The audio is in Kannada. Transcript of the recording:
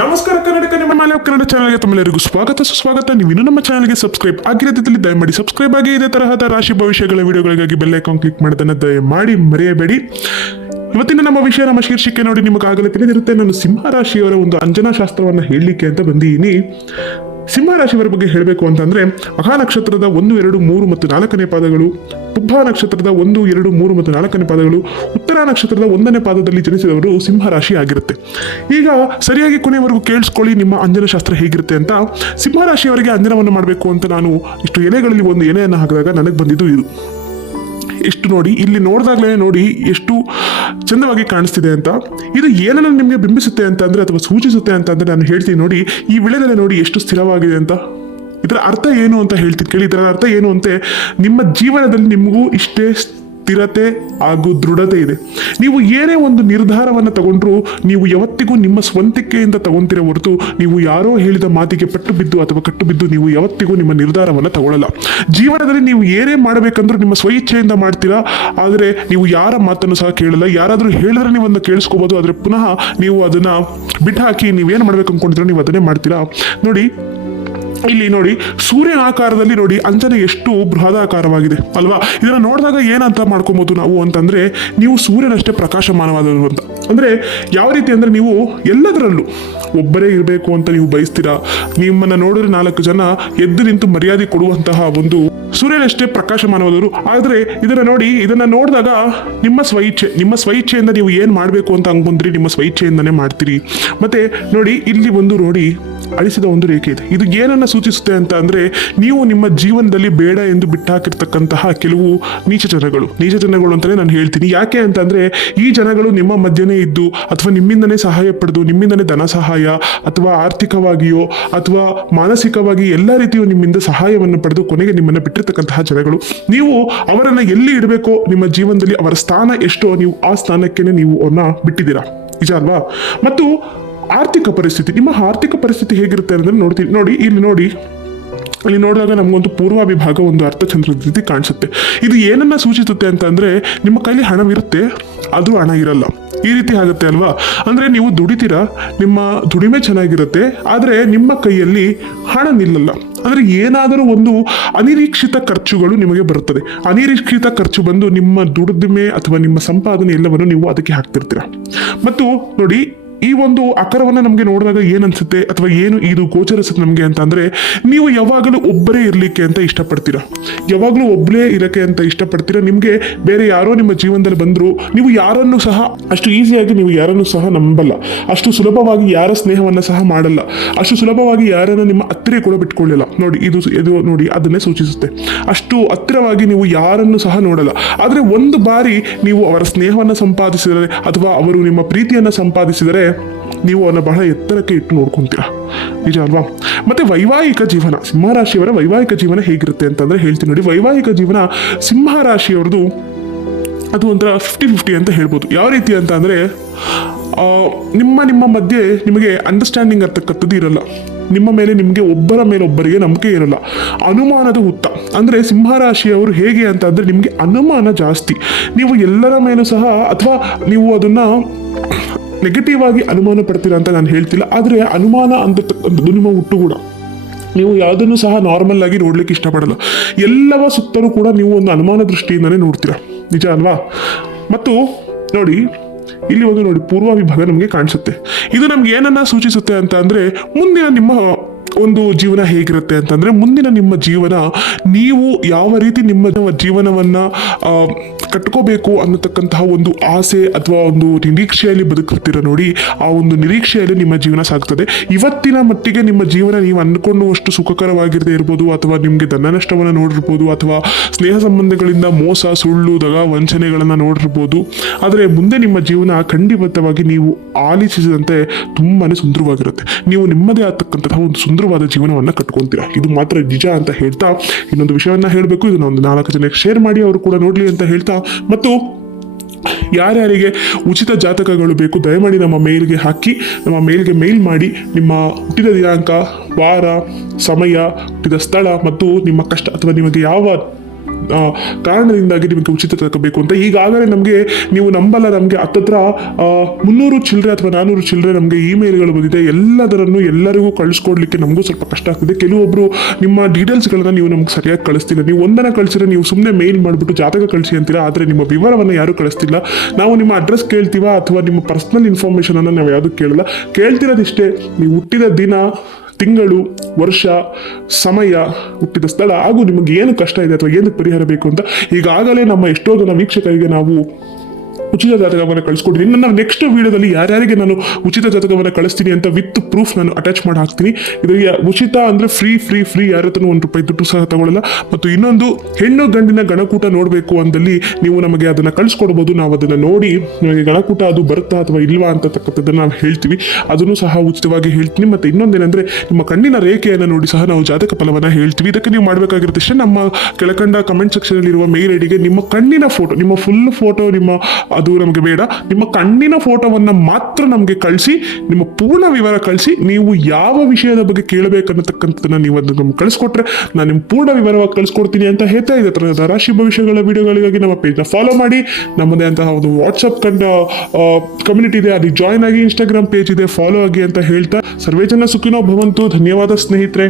ನಮಸ್ಕಾರ ಕನ್ನಡಕ ನಿಮ್ಮ ಮಾಲೆ ಕನ್ನಡ ಚಾನಲ್ಗೆ ತಮ್ಮೆಲ್ಲರಿಗೂ ಸ್ವಾಗತ. ಸುಸ್ವಾಗತ. ನೀವು ಇನ್ನೂ ನಮ್ಮ ಚಾನಲ್ಗೆ ಸಬ್ಸ್ಕ್ರೈಬ್ ಆಗಿರದಿದ್ದಲ್ಲಿ ದಯಮಾಡಿ ಸಬ್ಸ್ಕ್ರೈಬ್ ಆಗಿ ಇದೇ ತರಹದ ರಾಶಿ ಭವಿಷ್ಯಗಳ ವಿಡಿಯೋಗಳಿಗಾಗಿ ಬೆಲ್ ಐಕಾನ್ ಕ್ಲಿಕ್ ಮಾಡೋದನ್ನು ದಯಮಾಡಿ ಮರೆಯಬೇಡಿ. ಇವತ್ತಿನ ನಮ್ಮ ವಿಷಯ ನಮ್ಮ ಶೀರ್ಷಿಕೆ ನೋಡಿ ನಿಮಗಾಗಲೇ ತಿಳಿದಿರುತ್ತೆ. ನಾನು ಸಿಂಹ ರಾಶಿಯವರ ಒಂದು ಅಂಜನಾ ಶಾಸ್ತ್ರವನ್ನು ಹೇಳಲಿಕ್ಕೆ ಅಂತ ಬಂದಿದ್ದೀನಿ. ಸಿಂಹ ರಾಶಿಯವರ ಬಗ್ಗೆ ಹೇಳಬೇಕು ಅಂತಂದ್ರೆ ಮಹಾ ನಕ್ಷತ್ರದ ಒಂದು, ಎರಡು, ಮೂರು ಮತ್ತು ನಾಲ್ಕನೇ ಪಾದಗಳು ಪುಬ್ಬ ನಕ್ಷತ್ರದ ಒಂದು, ಎರಡು, ಮೂರು ಮತ್ತು ನಾಲ್ಕನೇ ಪಾದಗಳು, ಉತ್ತರ ನಕ್ಷತ್ರದ ಒಂದನೇ ಪಾದದಲ್ಲಿ ಜನಿಸಿದವರು ಸಿಂಹ ರಾಶಿ ಆಗಿರುತ್ತೆ. ಈಗ ಸರಿಯಾಗಿ ಕೊನೆಯವರೆಗೂ ಕೇಳಿಸ್ಕೊಳ್ಳಿ ನಿಮ್ಮ ಅಂಜನ ಶಾಸ್ತ್ರ ಹೇಗಿರುತ್ತೆ ಅಂತ. ಸಿಂಹ ರಾಶಿಯವರಿಗೆ ಅಂಜನವನ್ನು ಮಾಡಬೇಕು ಅಂತ ನಾನು ಇಷ್ಟು ಎಲೆಗಳಲ್ಲಿ ಒಂದು ಎಲೆಯನ್ನು ಹಾಕಿದಾಗ ನನಗೆ ಬಂದಿದ್ದು ಇದು. ಎಷ್ಟು ನೋಡಿ, ಇಲ್ಲಿ ನೋಡಿದಾಗಲೇ ನೋಡಿ ಎಷ್ಟು ಚಂದವಾಗಿ ಕಾಣಿಸ್ತಿದೆ ಅಂತ. ಇದು ಏನನ್ನು ನಿಮಗೆ ಬಿಂಬಿಸುತ್ತೆ ಅಂತ ಅಂದರೆ ಅಥವಾ ಸೂಚಿಸುತ್ತೆ ಅಂತ ಅಂದರೆ ನಾನು ಹೇಳ್ತೀನಿ ನೋಡಿ, ಈ ವಿಳೆದೆಲೆ ನೋಡಿ ಎಷ್ಟು ಸ್ಥಿರವಾಗಿದೆ ಅಂತ. ಇದರ ಅರ್ಥ ಏನು ಅಂತ ಹೇಳ್ತೀನಿ ಕೇಳಿ, ಇದರ ಅರ್ಥ ಏನು ಅಂತೆ? ನಿಮ್ಮ ಜೀವನದಲ್ಲಿ ನಿಮಗೂ ಇಷ್ಟೇ ಸ್ಥಿರತೆ ಹಾಗೂ ದೃಢತೆ ಇದೆ. ನೀವು ಏನೇ ಒಂದು ನಿರ್ಧಾರವನ್ನು ತಗೊಂಡ್ರೂ ನೀವು ಯಾವತ್ತಿಗೂ ನಿಮ್ಮ ಸ್ವಂತಿಕೆಯಿಂದ ತಗೊಂತಿರೋ ಹೊರತು ನೀವು ಯಾರೋ ಹೇಳಿದ ಮಾತಿಗೆ ಪಟ್ಟು ಬಿದ್ದು ಅಥವಾ ಕಟ್ಟು ಬಿದ್ದು ನೀವು ಯಾವತ್ತಿಗೂ ನಿಮ್ಮ ನಿರ್ಧಾರವನ್ನು ತಗೊಳ್ಳಲ್ಲ ಜೀವನದಲ್ಲಿ ನೀವು ಏನೇ ಮಾಡಬೇಕಂದ್ರೂ ನಿಮ್ಮ ಸ್ವಇಚ್ಛೆಯಿಂದ ಮಾಡ್ತೀರಾ, ಆದರೆ ನೀವು ಯಾರ ಮಾತನ್ನು ಸಹ ಕೇಳಲ್ಲ. ಯಾರಾದರೂ ಹೇಳಿದ್ರೆ ನೀವು ಒಂದು ಕೇಳಿಸ್ಕೋಬೋದು, ಆದರೆ ಪುನಃ ನೀವು ಅದನ್ನ ಬಿಟ್ಟು ಹಾಕಿ ನೀವೇನು ಮಾಡ್ಬೇಕು ಅನ್ಕೊಂಡಿದ್ರೆ ನೀವು ಅದನ್ನೇ ಮಾಡ್ತೀರಾ. ನೋಡಿ ಇಲ್ಲಿ ನೋಡಿ, ಸೂರ್ಯನ ಆಕಾರದಲ್ಲಿ ನೋಡಿ, ಅಂಜನೆ ಎಷ್ಟು ಬೃಹದಾಕಾರವಾಗಿದೆ, ಅಲ್ವಾ? ಇದನ್ನ ನೋಡಿದಾಗ ಏನಂತ ಮಾಡ್ಕೊಬೋದು ನಾವು ಅಂತಂದ್ರೆ, ನೀವು ಸೂರ್ಯನಷ್ಟೇ ಪ್ರಕಾಶಮಾನವಾದವರು ಅಂತ. ಅಂದ್ರೆ, ಯಾವ ರೀತಿ ಅಂದ್ರೆ ನೀವು ಎಲ್ಲದರಲ್ಲೂ ಒಬ್ಬರೇ ಇರಬೇಕು ಅಂತ ನೀವು ಬಯಸ್ತೀರಾ? ನಿಮ್ಮನ್ನ ನೋಡಿದ್ರೆ ನಾಲ್ಕು ಜನ ಎದ್ದು ನಿಂತು ಮರ್ಯಾದೆ ಕೊಡುವಂತಹ ಒಂದು ಸೂರ್ಯನಷ್ಟೇ ಪ್ರಕಾಶಮಾನವಾದರು ಆದರೆ, ಇದನ್ನ ನೋಡಿ, ಇದನ್ನ ನೋಡಿದಾಗ ನಿಮ್ಮ ಸ್ವಇಚ್ಛೆ, ನಿಮ್ಮ ಸ್ವಇಚ್ಛೆಯಿಂದ ನೀವು ಏನು ಮಾಡಬೇಕು ಅಂತ ಅಂಗೊಂದ್ರಿ ನಿಮ್ಮ ಸ್ವಇಚ್ಛೆಯಿಂದನೇ ಮಾಡ್ತೀರಿ. ಮತ್ತೆ ನೋಡಿ, ಇಲ್ಲಿ ಒಂದು ನೋಡಿ ಅಳಿಸಿದ ಒಂದು ರೇಖೆ ಇದೆ. ಇದು ಏನನ್ನ ಸೂಚಿಸುತ್ತೆ ಅಂತ ಅಂದ್ರೆ ನೀವು ನಿಮ್ಮ ಜೀವನದಲ್ಲಿ ಬೇಡ ಎಂದು ಬಿಟ್ಟಾಕಿರ್ತಕ್ಕಂತಹ ಕೆಲವು ನೀಚ ಜನಗಳು. ನೀಚ ಜನಗಳು ಅಂತಲೇ ನಾನು ಹೇಳ್ತೀನಿ. ಯಾಕೆ ಅಂತಂದ್ರೆ ಈ ಜನಗಳು ನಿಮ್ಮ ಮಧ್ಯನೇ ಇದ್ದು ಅಥವಾ ನಿಮ್ಮಿಂದನೇ ಸಹಾಯ ಪಡೆದು, ನಿಮ್ಮಿಂದನೇ ಧನ ಸಹಾಯ ಅಥವಾ ಆರ್ಥಿಕವಾಗಿಯೋ ಅಥವಾ ಮಾನಸಿಕವಾಗಿ ಎಲ್ಲ ರೀತಿಯೂ ನಿಮ್ಮಿಂದ ಸಹಾಯವನ್ನು ಪಡೆದು ಕೊನೆಗೆ ನಿಮ್ಮನ್ನ ಬಿಟ್ಟಿರ್ತಕ್ಕಂತಹ ಜನಗಳು. ನೀವು ಅವರನ್ನ ಎಲ್ಲಿ ಇಡಬೇಕೋ ನಿಮ್ಮ ಜೀವನದಲ್ಲಿ ಅವರ ಸ್ಥಾನ ಎಷ್ಟೋ ನೀವು ಆ ಸ್ಥಾನಕ್ಕೇನೆ ನೀವು ಅವನ್ನ ಬಿಟ್ಟಿದ್ದೀರಾ. ನಿಜ ಅಲ್ವಾ? ಮತ್ತು ಆರ್ಥಿಕ ಪರಿಸ್ಥಿತಿ, ನಿಮ್ಮ ಆರ್ಥಿಕ ಪರಿಸ್ಥಿತಿ ಹೇಗಿರುತ್ತೆ ಅಂದರೆ ನೋಡ್ತೀವಿ. ನೋಡಿ, ಇಲ್ಲಿ ನೋಡಿ, ಇಲ್ಲಿ ನೋಡಿದಾಗ ನಮಗೊಂದು ಪೂರ್ವಾಭಿಭಾಗ ಒಂದು ಅರ್ಥಚಂದ್ರ ರೀತಿ ಕಾಣಿಸುತ್ತೆ. ಇದು ಏನನ್ನ ಸೂಚಿಸುತ್ತೆ ಅಂತ ಅಂದ್ರೆ ನಿಮ್ಮ ಕೈಲಿ ಹಣವಿರುತ್ತೆ, ಅದು ಹಣ ಇರಲ್ಲ. ಈ ರೀತಿ ಆಗುತ್ತೆ ಅಲ್ವಾ? ಅಂದ್ರೆ ನೀವು ದುಡಿತೀರಾ, ನಿಮ್ಮ ದುಡಿಮೆ ಚೆನ್ನಾಗಿರುತ್ತೆ, ಆದರೆ ನಿಮ್ಮ ಕೈಯಲ್ಲಿ ಹಣ ನಿಲ್ಲಲ್ಲ. ಅಂದ್ರೆ ಏನಾದರೂ ಒಂದು ಅನಿರೀಕ್ಷಿತ ಖರ್ಚುಗಳು ನಿಮಗೆ ಬರುತ್ತದೆ. ಅನಿರೀಕ್ಷಿತ ಖರ್ಚು ಬಂದು ನಿಮ್ಮ ದುಡಿಮೆ ಅಥವಾ ನಿಮ್ಮ ಸಂಪಾದನೆ ಎಲ್ಲವನ್ನು ನೀವು ಅದಕ್ಕೆ ಹಾಕ್ತಿರ್ತೀರ. ಮತ್ತು ನೋಡಿ ಈ ಒಂದು ಅಕರವನ್ನ ನಮಗೆ ನೋಡಿದಾಗ ಏನ್ ಅನ್ಸುತ್ತೆ? ಅಥವಾ ಏನು ಇದು ಗೋಚರಿಸುತ್ತೆ ನಮಗೆ ಅಂತ ಅಂದ್ರೆ, ನೀವು ಯಾವಾಗಲೂ ಒಬ್ಬರೇ ಇರ್ಲಿಕ್ಕೆ ಅಂತ ಇಷ್ಟಪಡ್ತೀರಾ? ಯಾವಾಗಲೂ ಒಬ್ಬರೇ ಇರಕ್ಕೆ ಅಂತ ಇಷ್ಟಪಡ್ತೀರಾ? ನಿಮಗೆ ಬೇರೆ ಯಾರೋ ನಿಮ್ಮ ಜೀವನದಲ್ಲಿ ಬಂದ್ರು, ನೀವು ಯಾರನ್ನು ಸಹ, ಅಷ್ಟು ಈಸಿಯಾಗಿ ನೀವು ಯಾರನ್ನು ಸಹ ನಂಬಲ್ಲ. ಅಷ್ಟು ಸುಲಭವಾಗಿ ಯಾರ ಸ್ನೇಹವನ್ನ ಸಹ ಮಾಡಲ್ಲ. ಅಷ್ಟು ಸುಲಭವಾಗಿ ಯಾರನ್ನು ನಿಮ್ಮ ಹತ್ತಿರ ಕೂಡ ಬಿಟ್ಕೊಳ್ಳಿಲ್ಲ. ನೋಡಿ, ಇದು ಇದು ನೋಡಿ, ಅದನ್ನೇ ಸೂಚಿಸುತ್ತೆ. ಅಷ್ಟು ಹತ್ತಿರವಾಗಿ ನೀವು ಯಾರನ್ನು ಸಹ ನೋಡಲ್ಲ. ಆದರೆ ಒಂದು ಬಾರಿ ನೀವು ಅವರ ಸ್ನೇಹವನ್ನು ಸಂಪಾದಿಸಿದರೆ, ಅಥವಾ ಅವರು ನಿಮ್ಮ ಪ್ರೀತಿಯನ್ನು ಸಂಪಾದಿಸಿದರೆ ನೀವು ಅವನ್ನ ಬಹಳ ಎತ್ತರಕ್ಕೆ ಇಟ್ಟು ನೋಡ್ಕೊಂತೀರಾ? ನಿಜ ಅಲ್ವಾ? ಮತ್ತೆ ವೈವಾಹಿಕ ಜೀವನ, ಸಿಂಹರಾಶಿಯವರ ವೈವಾಹಿಕ ಜೀವನ ಹೇಗಿರುತ್ತೆ ಅಂತಂದ್ರೆ ಹೇಳ್ತೀನಿ ನೋಡಿ. ವೈವಾಹಿಕ ಜೀವನ ಸಿಂಹರಾಶಿಯವ್ರದ್ದು ಅದು ಒಂಥರ ಫಿಫ್ಟಿ ಫಿಫ್ಟಿ ಅಂತ ಹೇಳ್ಬೋದು. ಯಾವ ರೀತಿ ಅಂತ ಅಂದರೆ ನಿಮ್ಮ ನಿಮ್ಮ ಮಧ್ಯೆ ನಿಮಗೆ ಅಂಡರ್ಸ್ಟ್ಯಾಂಡಿಂಗ್ ಅಂತಕ್ಕಂಥದ್ದು ಇರಲ್ಲ. ನಿಮ್ಮ ಮೇಲೆ ನಿಮಗೆ ಒಬ್ಬರ ಮೇಲೆ ಒಬ್ಬರಿಗೆ ನಂಬಿಕೆ ಇರಲ್ಲ. ಅನುಮಾನದ ಹುತ್ತ. ಅಂದರೆ ಸಿಂಹರಾಶಿಯವರು ಹೇಗೆ ಅಂತ ನಿಮಗೆ ಅನುಮಾನ ಜಾಸ್ತಿ. ನೀವು ಎಲ್ಲರ ಮೇಲೂ ಸಹ ಅಥವಾ ನೀವು ಅದನ್ನು ನೆಗೆಟಿವ್ ಆಗಿ ಅನುಮಾನ ಪಡ್ತೀರಾ ಅಂತ ನಾನು ಹೇಳ್ತಿಲ್ಲ. ಆದರೆ ಅನುಮಾನ ಅಂತಕ್ಕಂಥದ್ದು ನಿಮ್ಮ ಹುಟ್ಟು ಕೂಡ. ನೀವು ಯಾವುದನ್ನು ಸಹ ನಾರ್ಮಲ್ ಆಗಿ ನೋಡ್ಲಿಕ್ಕೆ ಇಷ್ಟಪಡಲ್ಲ. ಎಲ್ಲವ ಸುತ್ತಲೂ ಕೂಡ ನೀವು ಒಂದು ಅನುಮಾನ ದೃಷ್ಟಿಯಿಂದನೇ ನೋಡ್ತೀರಾ. ನಿಜ ಅಲ್ವಾ? ಮತ್ತು ನೋಡಿ, ಇಲ್ಲಿ ಒಂದು ನೋಡಿ ಪೂರ್ವ ವಿಭಾಗ ನಮಗೆ ಕಾಣಿಸುತ್ತೆ. ಇದು ನಮ್ಗೆ ಏನನ್ನ ಸೂಚಿಸುತ್ತೆ ಅಂತ ಅಂದ್ರೆ, ಮುಂದಿನ ನಿಮ್ಮ ಒಂದು ಜೀವನ ಹೇಗಿರುತ್ತೆ ಅಂತಂದ್ರೆ ಮುಂದಿನ ನಿಮ್ಮ ಜೀವನ, ನೀವು ಯಾವ ರೀತಿ ನಿಮ್ಮ ಜೀವನವನ್ನ ಕಟ್ಕೋಬೇಕು ಅನ್ನತಕ್ಕಂತಹ ಒಂದು ಆಸೆ ಅಥವಾ ಒಂದು ನಿರೀಕ್ಷೆಯಲ್ಲಿ ಬದುಕುತ್ತೀರ ನೋಡಿ, ಆ ಒಂದು ನಿರೀಕ್ಷೆಯಲ್ಲಿ ನಿಮ್ಮ ಜೀವನ ಸಾಗ್ತದೆ. ಇವತ್ತಿನ ಮಟ್ಟಿಗೆ ನಿಮ್ಮ ಜೀವನ ನೀವು ಅಂದ್ಕೊಳ್ಳುವಷ್ಟು ಸುಖಕರವಾಗಿರದೇ ಇರ್ಬೋದು ಅಥವಾ ನಿಮಗೆ ಧನ ನಷ್ಟವನ್ನು ನೋಡಿರ್ಬೋದು ಅಥವಾ ಸ್ನೇಹ ಸಂಬಂಧಗಳಿಂದ ಮೋಸ, ಸುಳ್ಳು, ದಗ, ವಂಚನೆಗಳನ್ನು ನೋಡಿರ್ಬೋದು. ಆದರೆ ಮುಂದೆ ನಿಮ್ಮ ಜೀವನ ಖಂಡಿತವಾಗಿ ನೀವು ಆಲಿಸಿದಂತೆ ತುಂಬಾ ಸುಂದರವಾಗಿರುತ್ತೆ. ನೀವು ನಿಮ್ಮದೇ ಆಗ್ತಕ್ಕಂತಹ ಒಂದು ಸುಂದರವಾದ ಜೀವನವನ್ನು ಕಟ್ಕೊಂತೀರಾ? ಇದು ಮಾತ್ರ ನಿಜ ಅಂತ ಹೇಳ್ತಾ ಇನ್ನೊಂದು ವಿಷಯವನ್ನ ಹೇಳಬೇಕು. ಇದನ್ನ ಒಂದು ನಾಲ್ಕು ಜನಕ್ಕೆ ಶೇರ್ ಮಾಡಿ ಅವರು ಕೂಡ ನೋಡ್ಲಿ ಅಂತ ಹೇಳ್ತಾ ಮತ್ತು ಯಾರ್ಯಾರಿಗೆ ಉಚಿತ ಜಾತಕಗಳು ಬೇಕು ದಯಮಾಡಿ ನಮ್ಮ ಮೇಲ್ಗೆ ಹಾಕಿ, ನಮ್ಮ ಮೇಲ್ಗೆ ಮೇಲ್ ಮಾಡಿ ನಿಮ್ಮ ಹುಟ್ಟಿದ ದಿನಾಂಕ, ವಾರ, ಸಮಯ, ಹುಟ್ಟಿದ ಸ್ಥಳ ಮತ್ತು ನಿಮ್ಮ ಕಷ್ಟ ಅಥವಾ ನಿಮಗೆ ಯಾವ ಕಾರಣದಿಂದಾಗಿ ನಿಮಗೆ ಉಚಿತ ತಗೋಬೇಕು ಅಂತ. ಈಗಾಗಲೇ ನಮಗೆ ನೀವು ನಂಬಲ್ಲ, ನಮಗೆ ಹತ್ತತ್ರ ಮುನ್ನೂರು ಚಿಲ್ಲರೆ ಅಥವಾ ನಾನ್ನೂರು ಚಿಲ್ಲರೆ ನಮಗೆ ಇಮೇಲ್ಗಳು ಬಂದಿದೆ. ಎಲ್ಲದರನ್ನು ಎಲ್ಲರಿಗೂ ಕಳಿಸ್ಕೊಡ್ಲಿಕ್ಕೆ ನಮಗೂ ಸ್ವಲ್ಪ ಕಷ್ಟ ಆಗ್ತಿದೆ. ಕೆಲವೊಬ್ಬರು ನಿಮ್ಮ ಡೀಟೇಲ್ಸ್ಗಳನ್ನು ನೀವು ನಮ್ಗೆ ಸರಿಯಾಗಿ ಕಳಿಸ್ತಿಲ್ಲ. ನೀವು ಒಂದನ್ನು ಕಳಿಸಿದ್ರೆ ನೀವು ಸುಮ್ಮನೆ ಮೇಲ್ ಮಾಡಿಬಿಟ್ಟು ಜಾತಕ ಕಳಿಸಿ ಅಂತೀರಾ? ಆದರೆ ನಿಮ್ಮ ವಿವರವನ್ನು ಯಾರೂ ಕಳಿಸ್ತಿಲ್ಲ. ನಾವು ನಿಮ್ಮ ಅಡ್ರೆಸ್ ಕೇಳ್ತೀವ? ಅಥವಾ ನಿಮ್ಮ ಪರ್ಸ್ನಲ್ ಇನ್ಫಾರ್ಮೇಷನನ್ನು ನಾವು ಯಾವುದು ಕೇಳಲ್ಲ. ಕೇಳ್ತಿರೋದಿಷ್ಟೇ, ನೀವು ಹುಟ್ಟಿದ ದಿನ ತಿಂಗಳು, ವರ್ಷ, ಸಮಯ ಹುಟ್ಟಿದ ಸ್ಥಳ. ಹಾಗೂ ನಿಮಗೆ ಏನು ಕಷ್ಟ ಇದೆ ಅಥವಾ ಏನು ಪರಿಹಾರ ಬೇಕು ಅಂತ ಈಗಾಗಲೇ ನಮ್ಮ ಎಷ್ಟೋ ಜನ ವೀಕ್ಷಕರಿಗೆ ನಾವು ಉಚಿತ ಜಾತಕವನ್ನು ಕಳಿಸ್ಕೊಡ್ತೀನಿ ನನ್ನ ನೆಕ್ಸ್ಟ್ ವಿಡಿಯೋದಲ್ಲಿ ಯಾರ್ಯಾರಿಗೆ ನಾನು ಉಚಿತ ಜಾತಕವನ್ನು ಕಳಿಸ್ತೀನಿ ಅಂತ ವಿತ್ ಪ್ರೂಫ್ ನಾನು ಅಟ್ಯಾಚ್ ಮಾಡಿ ಹಾಕ್ತೀನಿ. ಇದರಿಗೆ ಉಚಿತ ಅಂದರೆ ಫ್ರೀ ಫ್ರೀ ಫ್ರೀ ಯಾರ ಹತ್ರನೂ ಒಂದು ರೂಪಾಯಿ ದುಡ್ಡು ಸಹ ತಗೊಳ್ಳಲ್ಲ. ಮತ್ತು ಇನ್ನೊಂದು ಹೆಣ್ಣು ಗಂಡಿನ ಗಣಕೂಟ ನೋಡಬೇಕು ಅಂದಲ್ಲಿ ನೀವು ನಮಗೆ ಅದನ್ನು ಕಳಿಸ್ಕೊಡ್ಬೋದು. ನಾವು ಅದನ್ನು ನೋಡಿ ನಿಮಗೆ ಗಣಕೂಟ ಅದು ಬರುತ್ತಾ ಅಥವಾ ಇಲ್ವಾ ಅಂತಕ್ಕಂಥದ್ದನ್ನು ನಾವು ಹೇಳ್ತೀವಿ. ಅದನ್ನು ಸಹ ಉಚಿತವಾಗಿ ಹೇಳ್ತೀನಿ. ಮತ್ತು ಇನ್ನೊಂದೇನೆಂದರೆ ನಿಮ್ಮ ಕಣ್ಣಿನ ರೇಖೆಯನ್ನು ನೋಡಿ ಸಹ ನಾವು ಜಾತಕ ಫಲವನ್ನು ಹೇಳ್ತೀವಿ. ಇದಕ್ಕೆ ನೀವು ಮಾಡಬೇಕಾಗಿರುತ್ತೆ ನಮ್ಮ ಕೆಳಕಂಡ ಕಮೆಂಟ್ ಸೆಕ್ಷನಲ್ಲಿರುವ ಮೇಲ್ ಐಡಿಗೆ ನಿಮ್ಮ ಕಣ್ಣಿನ ಫೋಟೋ ನಿಮ್ಮ ಫುಲ್ ಫೋಟೋ ನಿಮ್ಮ ಅದು ನಮಗೆ ಬೇಡ. ನಿಮ್ಮ ಕಣ್ಣಿನ ಫೋಟೋವನ್ನು ಮಾತ್ರ ನಮಗೆ ಕಳಿಸಿ, ನಿಮ್ಮ ಪೂರ್ಣ ವಿವರ ಕಳಿಸಿ, ನೀವು ಯಾವ ವಿಷಯದ ಬಗ್ಗೆ ಕೇಳಬೇಕನ್ನತಕ್ಕಂಥದ್ದನ್ನ ನೀವು ಅದನ್ನು ನಮ್ಗೆ ಕಳಿಸ್ಕೊಟ್ರೆ ನಾನು ನಿಮ್ಮ ಪೂರ್ಣ ವಿವರವಾಗಿ ಕಳಿಸ್ಕೊಡ್ತೀನಿ ಅಂತ ಹೇಳ್ತಾ ಇದೆ ಥರದ ರಾಶಿ ಭವಿಷ್ಯಗಳ ವಿಡಿಯೋಗಳಿಗಾಗಿ ನಮ್ಮ ಪೇಜ್ನ ಫಾಲೋ ಮಾಡಿ. ನಮ್ಮದೇ ಅಂತಹ ಒಂದು ವಾಟ್ಸಪ್ ಕಂಡ ಕಮ್ಯುನಿಟಿ ಇದೆ. ಅಲ್ಲಿ ಜಾಯ್ನ್ ಆಗಿ ಇನ್ಸ್ಟಾಗ್ರಾಮ್ ಪೇಜ್ ಇದೆ. ಫಾಲೋ ಆಗಿ ಅಂತ ಹೇಳ್ತಾ. ಸರ್ವೇ ಜನ ಸುಖಿನೋ ಭವಂತು. ಧನ್ಯವಾದ ಸ್ನೇಹಿತರೆ.